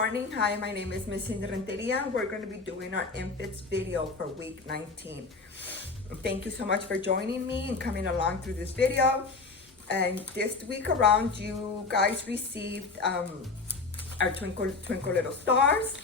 morning. Hi, my name is Miss Cindy Renteria. We're going to be doing our infants video for week 19. Thank you so much for joining me and coming along through this video. And this week around, you guys received our Twinkle Twinkle Little Stars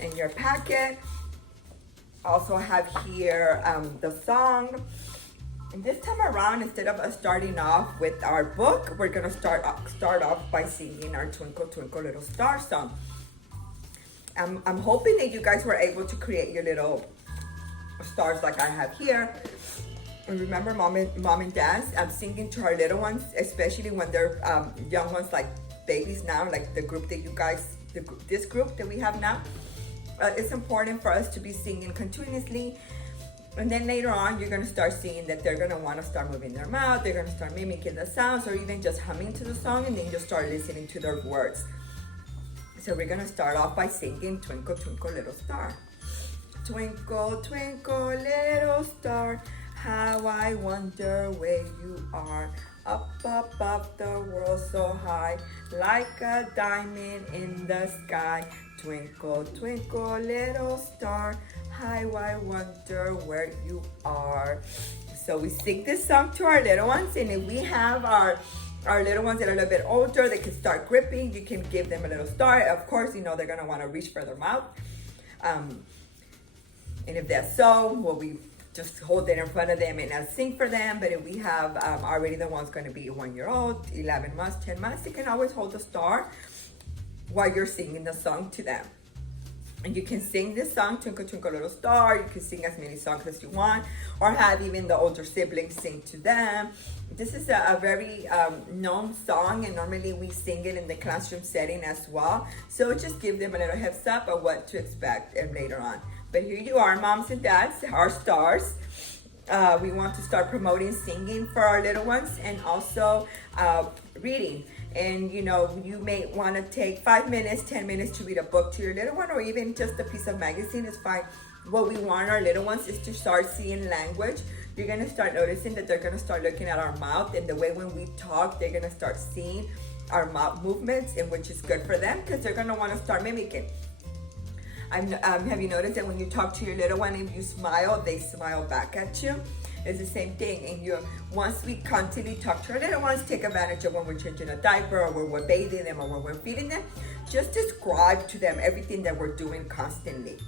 in your packet. Also have here the song. And this time around, instead of us starting off with our book, we're gonna start off by singing our Twinkle Twinkle Little Star song. I'm hoping that you guys were able to create your little stars like I have here. And remember, mom and dad, I'm singing to our little ones, especially when they're young ones, like babies now, like the group that you guys, this group that we have now. It's important for us to be singing continuously. And then later on, you're gonna start seeing that they're gonna wanna start moving their mouth, they're gonna start mimicking the sounds, or even just humming to the song, and then you'll start listening to their words. So we're gonna start off by singing Twinkle Twinkle Little Star. Twinkle Twinkle Little Star, how I wonder where you are. Up above the world so high, like a diamond in the sky. Twinkle Twinkle Little Star, how I wonder where you are. So we sing this song to our little ones, and if we have our little ones that are a little bit older, they can start gripping. You can give them a little star. Of course, you know they're gonna want to reach for their mouth. And if that's so, well, we just hold it in front of them and I'll sing for them. But if we have already the one's going to be 1 year old, 11 months, 10 months, you can always hold the star while you're singing the song to them. And you can sing this song, Twinkle Twinkle Little Star. You can sing as many songs as you want, or have even the older siblings sing to them. This is a very known song, and normally we sing it in the classroom setting as well. So just give them a little heads up of what to expect later on. But here you are, moms and dads, our stars. We want to start promoting singing for our little ones, and also reading. And you know, you may want to take 5 minutes, 10 minutes to read a book to your little one, or even just a piece of magazine is fine. What we want our little ones is to start seeing language. You're going to start noticing that they're going to start looking at our mouth, and the way when we talk, they're going to start seeing our mouth movements, and which is good for them because they're going to want to start mimicking. Have you noticed that when you talk to your little one, if you smile, they smile back at you? It's the same thing. And once we constantly talk to our little ones, take advantage of when we're changing a diaper, or when we're bathing them, or when we're feeding them. Just describe to them everything that we're doing constantly.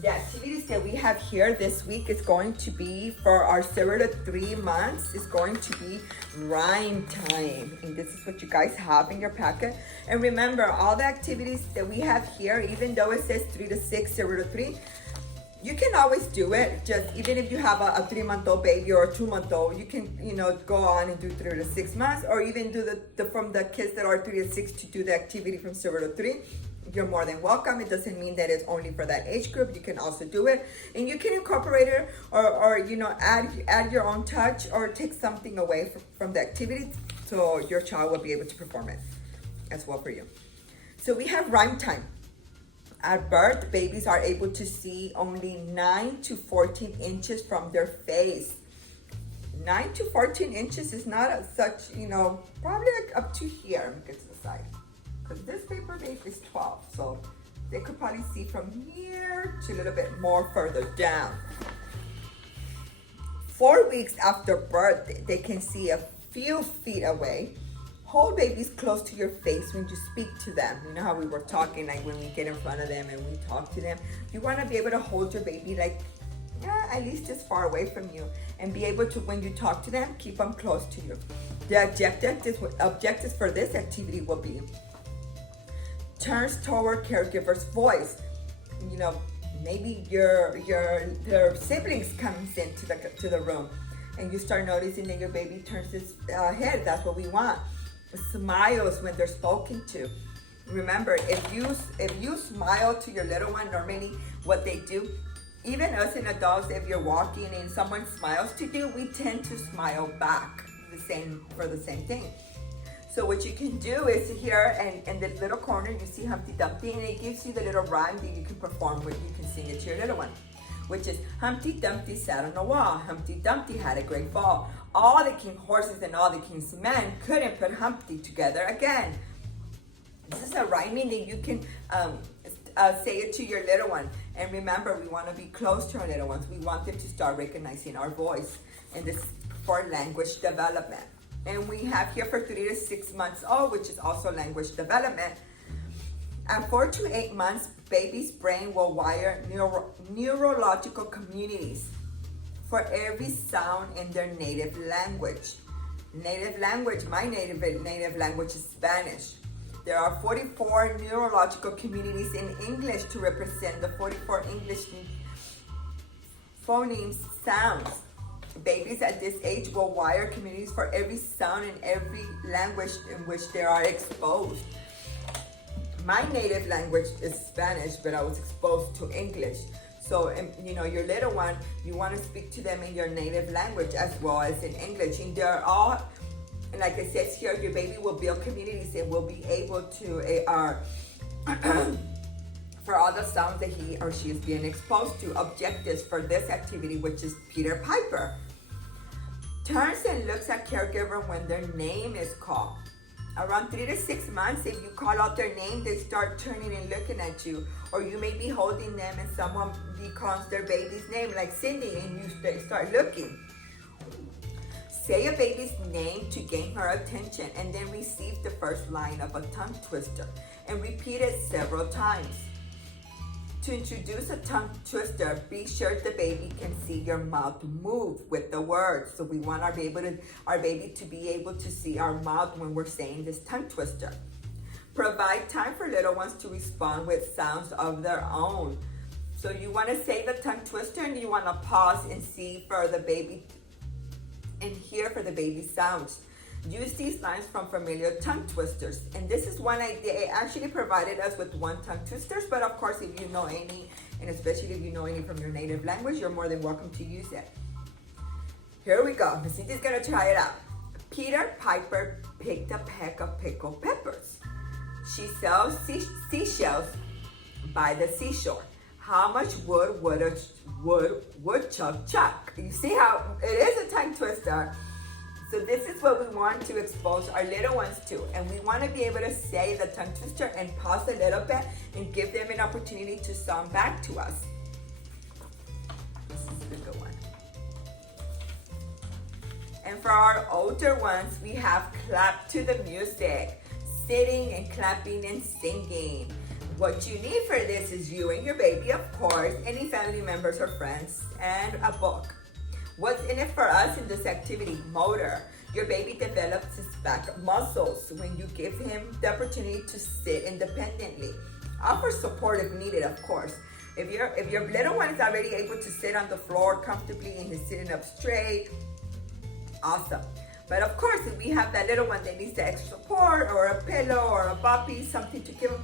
The activities that we have here this week is going to be for our 0 to 3 months. It's going to be rhyme time. And this is what you guys have in your packet. And remember, all the activities that we have here, even though it says 3 to 6, 0 to 3, you can always do it. Just even if you have a 3-month-old baby or a 2-month-old, you can, go on and do 3 to 6 months, or even do from the kids that are 3 to 6 to do the activity from 0 to 3. You're more than welcome. It doesn't mean that it's only for that age group. You can also do it, and you can incorporate it, or add your own touch, or take something away from the activity, so your child will be able to perform it as well for you. So we have rhyme time. At birth, babies are able to see only 9 to 14 inches from their face. 9 to 14 inches is not such, probably like up to here. Let me get to the side. Because this paper base is 12, so they could probably see from here to a little bit more further down. 4 weeks after birth, they can see a few feet away. Hold babies close to your face when you speak to them. You know how we were talking, like when we get in front of them and we talk to them. You want to be able to hold your baby like at least this far away from you, and be able to, when you talk to them, keep them close to you. The objectives for this activity will be: turns toward caregiver's voice. Maybe your siblings comes into the room, and you start noticing that your baby turns his head. That's what we want. Smiles when they're spoken to. Remember, if you smile to your little one, normally what they do, even us and adults, if you're walking and someone smiles to you, we tend to smile back for the same thing. So what you can do is here, and in the little corner, you see Humpty Dumpty, and it gives you the little rhyme that you can perform with. You can sing it to your little one, which is: Humpty Dumpty sat on a wall. Humpty Dumpty had a great fall. All the king's horses and all the king's men couldn't put Humpty together again. This is a rhyming that you can say it to your little one. And remember, we want to be close to our little ones. We want them to start recognizing our voice. And this is for language development. And we have here for 3 to 6 months old, which is also language development. At 4 to 8 months, baby's brain will wire neurological communities for every sound in their native language. Native language, my native language is Spanish. There are 44 neurological communities in English to represent the 44 English phonemes sounds. Babies at this age will wire communities for every sound in every language in which they are exposed. My native language is Spanish, but I was exposed to English. So, your little one, you want to speak to them in your native language as well as in English. And they're all, like it says here, your baby will build communities and will be able to, for all the sounds that he or she is being exposed to. Objectives for this activity, which is Peter Piper. Turns and looks at caregiver when their name is called. Around 3 to 6 months, if you call out their name, they start turning and looking at you. Or you may be holding them and someone calls their baby's name, like Cindy, and you start looking. Say a baby's name to gain her attention, and then receive the first line of a tongue twister, and repeat it several times. To introduce a tongue twister, be sure the baby can see your mouth move with the words. So we want our baby to be able to see our mouth when we're saying this tongue twister. Provide time for little ones to respond with sounds of their own. So you want to say the tongue twister, and you want to pause and see for the baby and hear for the baby's sounds. Use these lines from familiar tongue twisters. And this is one they actually provided us with one tongue twisters, but of course, if you know any, and especially if you know any from your native language, you're more than welcome to use it. Here we go. Cindy's gonna try it out. Peter Piper picked a peck of pickled peppers. She sells seashells by the seashore. How much wood would a woodchuck chuck? You see how it is a tongue twister. So this is what we want to expose our little ones to. And we want to be able to say the tongue twister and pause a little bit and give them an opportunity to sound back to us. This is a good one. And for our older ones, we have clap to the music, sitting and clapping and singing. What you need for this is you and your baby, of course, any family members or friends, and a book. What's in it for us in this activity? Motor. Your baby develops his back muscles when you give him the opportunity to sit independently. Offer support if needed, of course. If your little one is already able to sit on the floor comfortably and he's sitting up straight, awesome. But of course, if we have that little one that needs the extra support, or a pillow or a boppy, something to give him,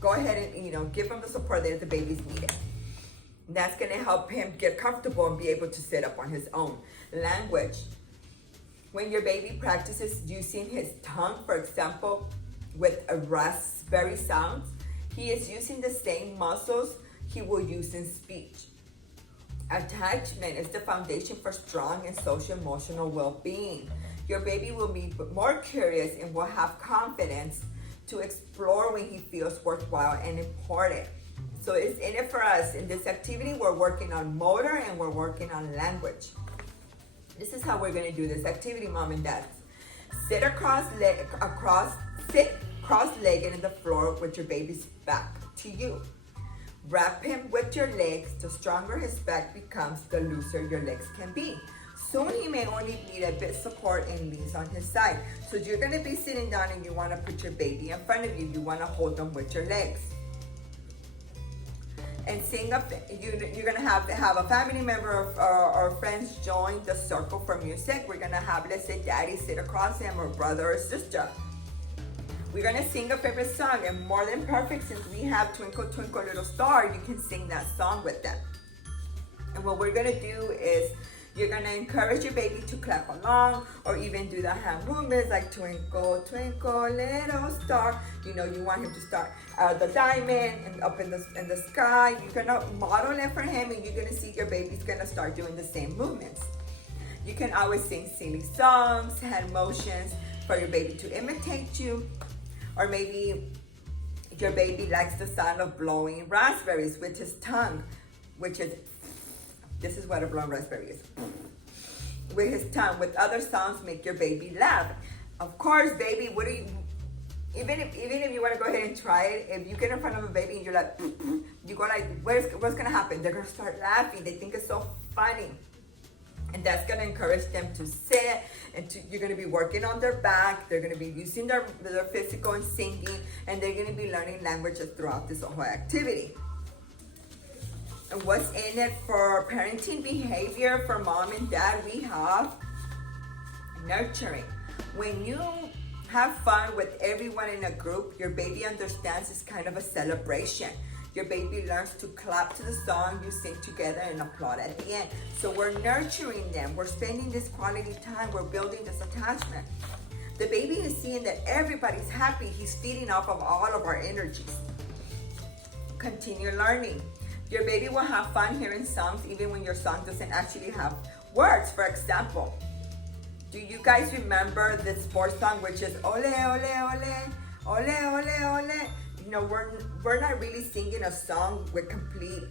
go ahead and give him the support that the baby's needed. That's going to help him get comfortable and be able to sit up on his own. Language. When your baby practices using his tongue, for example, with a raspberry sounds, he is using the same muscles he will use in speech. Attachment is the foundation for strong and social emotional well-being. Your baby will be more curious and will have confidence to explore when he feels worthwhile and important. So it's in it for us. In this activity, we're working on motor and we're working on language. This is how we're going to do this activity, mom and dad. Sit cross-legged in the floor with your baby's back to you. Wrap him with your legs. The stronger his back becomes, the looser your legs can be. Soon he may only need a bit support and leans on his side. So you're going to be sitting down and you want to put your baby in front of you. You want to hold them with your legs. And sing up. You're gonna have a family member or friends join the circle for music. We're gonna have, let's say, daddy sit across him, or brother or sister. We're gonna sing a favorite song, and More Than Perfect, since we have Twinkle Twinkle Little Star, you can sing that song with them. And what we're gonna do is you're gonna encourage your baby to clap along, or even do the hand movements like Twinkle Twinkle Little Star. You want him to start the diamond and up in the sky. You're gonna model it for him, and you're gonna see your baby's gonna start doing the same movements. You can always sing silly songs, hand motions for your baby to imitate you. Or maybe your baby likes the sound of blowing raspberries with his tongue, which is, this is what a blown raspberry is. With his tongue. With other sounds, make your baby laugh. Of course, baby, what do you, even if you want to go ahead and try it, if you get in front of a baby and you're like, you go like, what's gonna happen? They're gonna start laughing. They think it's so funny. And that's gonna encourage them to sit, and you're gonna be working on their back. They're gonna be using their physical and singing, and they're gonna be learning languages throughout this whole activity. And what's in it for parenting behavior for mom and dad? We have nurturing. When you have fun with everyone in a group, your baby understands it's kind of a celebration. Your baby learns to clap to the song you sing together and applaud at the end. So we're nurturing them. We're spending this quality time. We're building this attachment. The baby is seeing that everybody's happy. He's feeding off of all of our energies. Continue learning. Your baby will have fun hearing songs even when your song doesn't actually have words. For example, do you guys remember the sports song, which is ole, ole, ole, ole, ole, ole? You know, we're not really singing a song with complete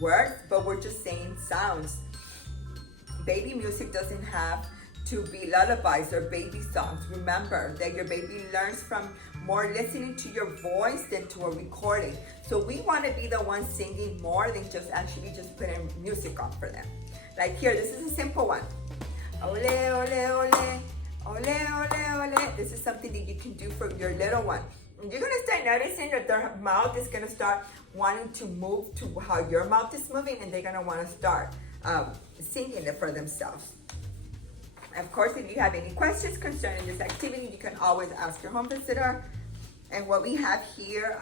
words, but we're just saying sounds. Baby music doesn't have to be lullabies or baby songs. Remember that your baby learns from more listening to your voice than to a recording. So we want to be the ones singing more than just actually just putting music on for them. Like here, this is a simple one. Ole, ole, ole, ole, ole, ole. This is something that you can do for your little one. And you're going to start noticing that their mouth is going to start wanting to move to how your mouth is moving, and they're going to want to start singing it for themselves. Of course, if you have any questions concerning this activity, you can always ask your home visitor. And what we have here,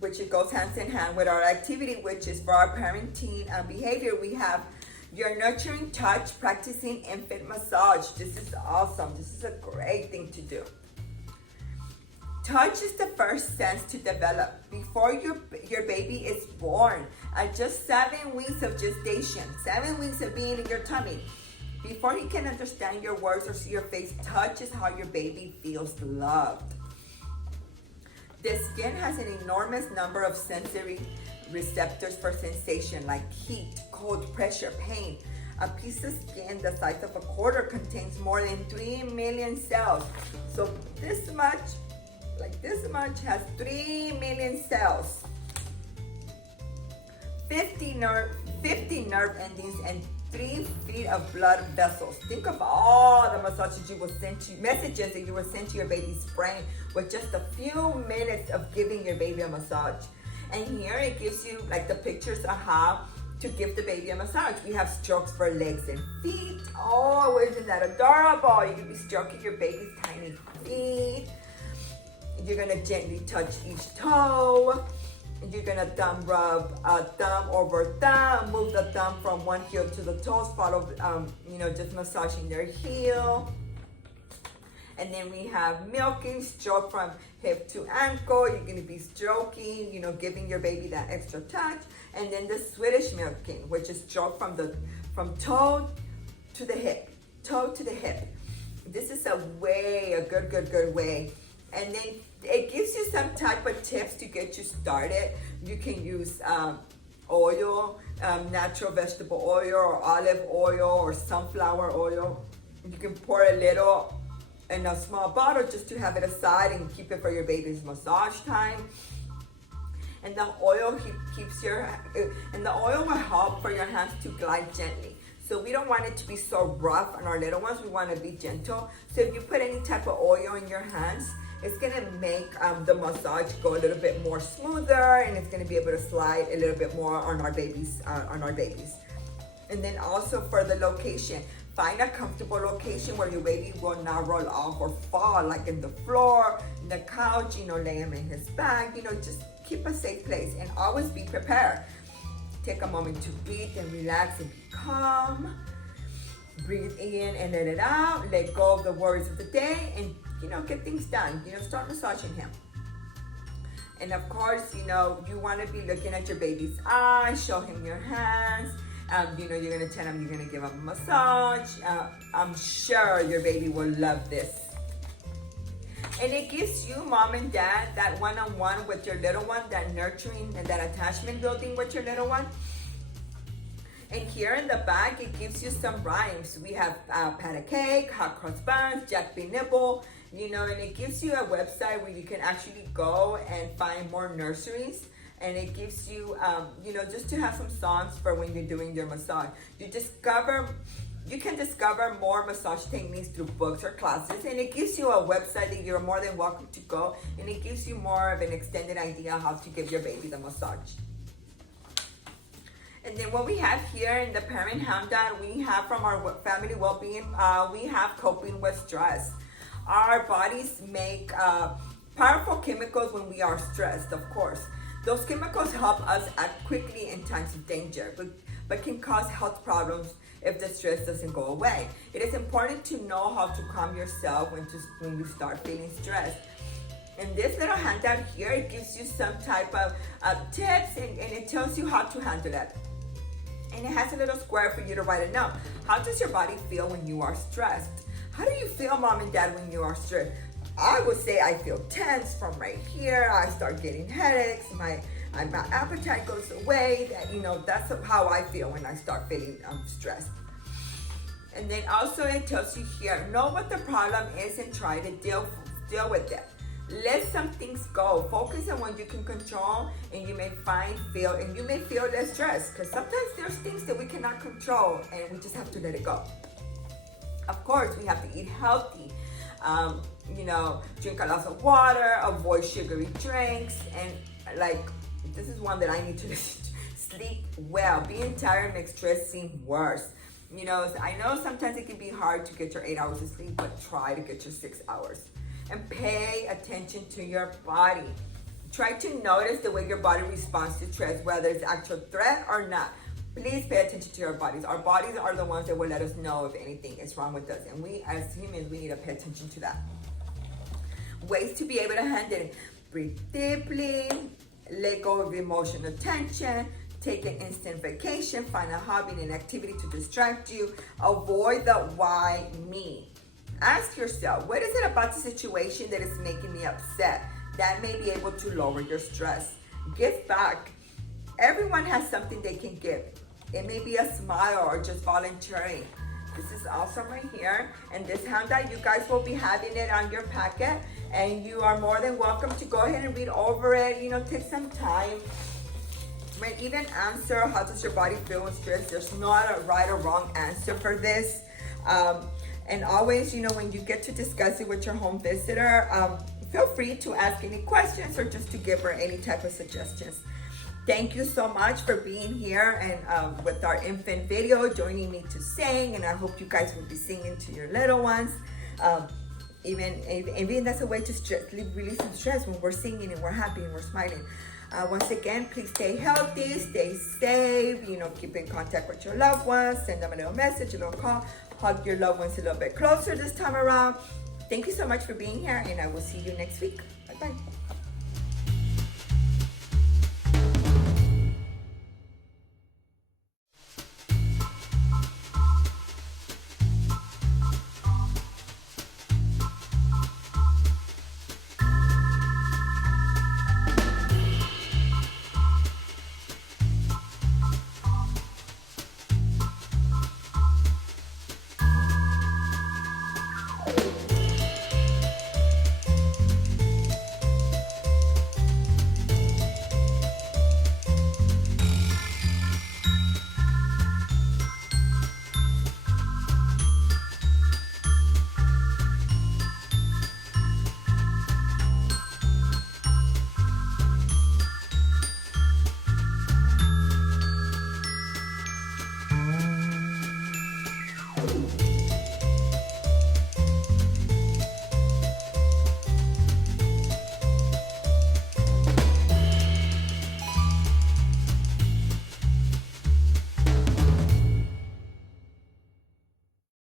which it goes hand in hand with our activity, which is for our parenting behavior, we have your nurturing touch, practicing infant massage. This is awesome. This is a great thing to do. Touch is the first sense to develop before your baby is born. At just 7 weeks of gestation, 7 weeks of being in your tummy, before he can understand your words or see your face, touch is how your baby feels loved. The skin has an enormous number of sensory receptors for sensation like heat, cold, pressure, pain. A piece of skin the size of a quarter contains more than 3 million cells. So this much, like this much, has 3 million cells. 50 nerve endings and 3 feet of blood vessels. Think of all the massages you will send to, messages that you will send to your baby's brain with just a few minutes of giving your baby a massage. And here it gives you like the pictures of how to give the baby a massage. We have strokes for legs and feet. Oh, isn't that adorable? You can be stroking your baby's tiny feet. You're gonna gently touch each toe. You're gonna thumb rub thumb over thumb, move the thumb from one heel to the toes, follow, just massaging their heel. And then we have milking, stroke from hip to ankle. You're gonna be stroking, giving your baby that extra touch. And then the Swedish milking, which is stroke from toe to the hip, toe to the hip. This is a good way. And then it gives you some type of tips to get you started. You can use oil, natural vegetable oil or olive oil or sunflower oil. You can pour a little in a small bottle just to have it aside and keep it for your baby's massage time. And the oil the oil will help for your hands to glide gently. So we don't want it to be so rough on our little ones. We want to be gentle. So if you put any type of oil in your hands, it's gonna make the massage go a little bit more smoother, and it's gonna be able to slide a little bit more on our babies. And then also for the location, find a comfortable location where your baby will not roll off or fall, like in the floor, in the couch. Lay him in his back. Just keep a safe place and always be prepared. Take a moment to breathe and relax and be calm. Breathe in and let it out. Let go of the worries of the day and get things done. Start massaging him. And of course, you want to be looking at your baby's eyes. Show him your hands. You're going to tell him you're going to give him a massage. I'm sure your baby will love this. And it gives you, mom and dad, that one-on-one with your little one, that nurturing and that attachment building with your little one. And here in the back, it gives you some rhymes. We have pat a cake, hot cross buns, Jack be nibble, you know, and it gives you a website where you can actually go and find more nurseries. And it gives you, you know, just to have some songs for when you're doing your massage. You can discover more massage techniques through books or classes, and it gives you a website that you're more than welcome to go, and it gives you more of an extended idea how to give your baby the massage. And then what we have here in the parent handout, we have from our family well-being, we have coping with stress. Our bodies make powerful chemicals when we are stressed, of course. Those chemicals help us act quickly in times of danger, but can cause health problems if the stress doesn't go away. It is important to know how to calm yourself when you start feeling stressed. In this little handout here, it gives you some type of tips, and it tells you how to handle it. And it has a little square for you to write a note. How does your body feel when you are stressed? How do you feel, mom and dad, when you are stressed? I would say I feel tense from right here. I start getting headaches. My appetite goes away. That, you know, that's how I feel when I start feeling stressed. And then also it tells you here, know what the problem is and try to deal with it. Let some things go. Focus on what you can control, and you may feel less stressed, because sometimes there's things that we cannot control and we just have to let it go. Of course, we have to eat healthy. You know, drink a lot of water, avoid sugary drinks, and like, this is one that I need to sleep well. Being tired makes stress seem worse. You know, I know sometimes it can be hard to get your 8 hours of sleep, but try to get your 6 hours. And pay attention to your body. Try to notice the way your body responds to stress, whether it's actual threat or not. Please pay attention to your bodies. Our bodies are the ones that will let us know if anything is wrong with us. And we, as humans, we need to pay attention to that. Ways to be able to handle it. Breathe deeply. Let go of emotional tension. Take an instant vacation. Find a hobby and an activity to distract you. Avoid the why me. Ask yourself, what is it about the situation that is making me upset? That may be able to lower your stress. Give back. Everyone has something they can give. It may be a smile or just volunteering. This is awesome right here. And this handout, you guys will be having it on your packet, and you are more than welcome to go ahead and read over it. You know, take some time. Might even answer, how does your body feel when stressed? There's not a right or wrong answer for this. And always, you know, when you get to discuss it with your home visitor, feel free to ask any questions or just to give her any type of suggestions. Thank you so much for being here and with our infant video, joining me to sing. And I hope you guys will be singing to your little ones. Even that's a way to release some stress when we're singing and we're happy and we're smiling. Once again, please stay healthy, stay safe, you know, keep in contact with your loved ones, send them a little message, a little call, hug your loved ones a little bit closer this time around. Thank you so much for being here, and I will see you next week. Bye-bye.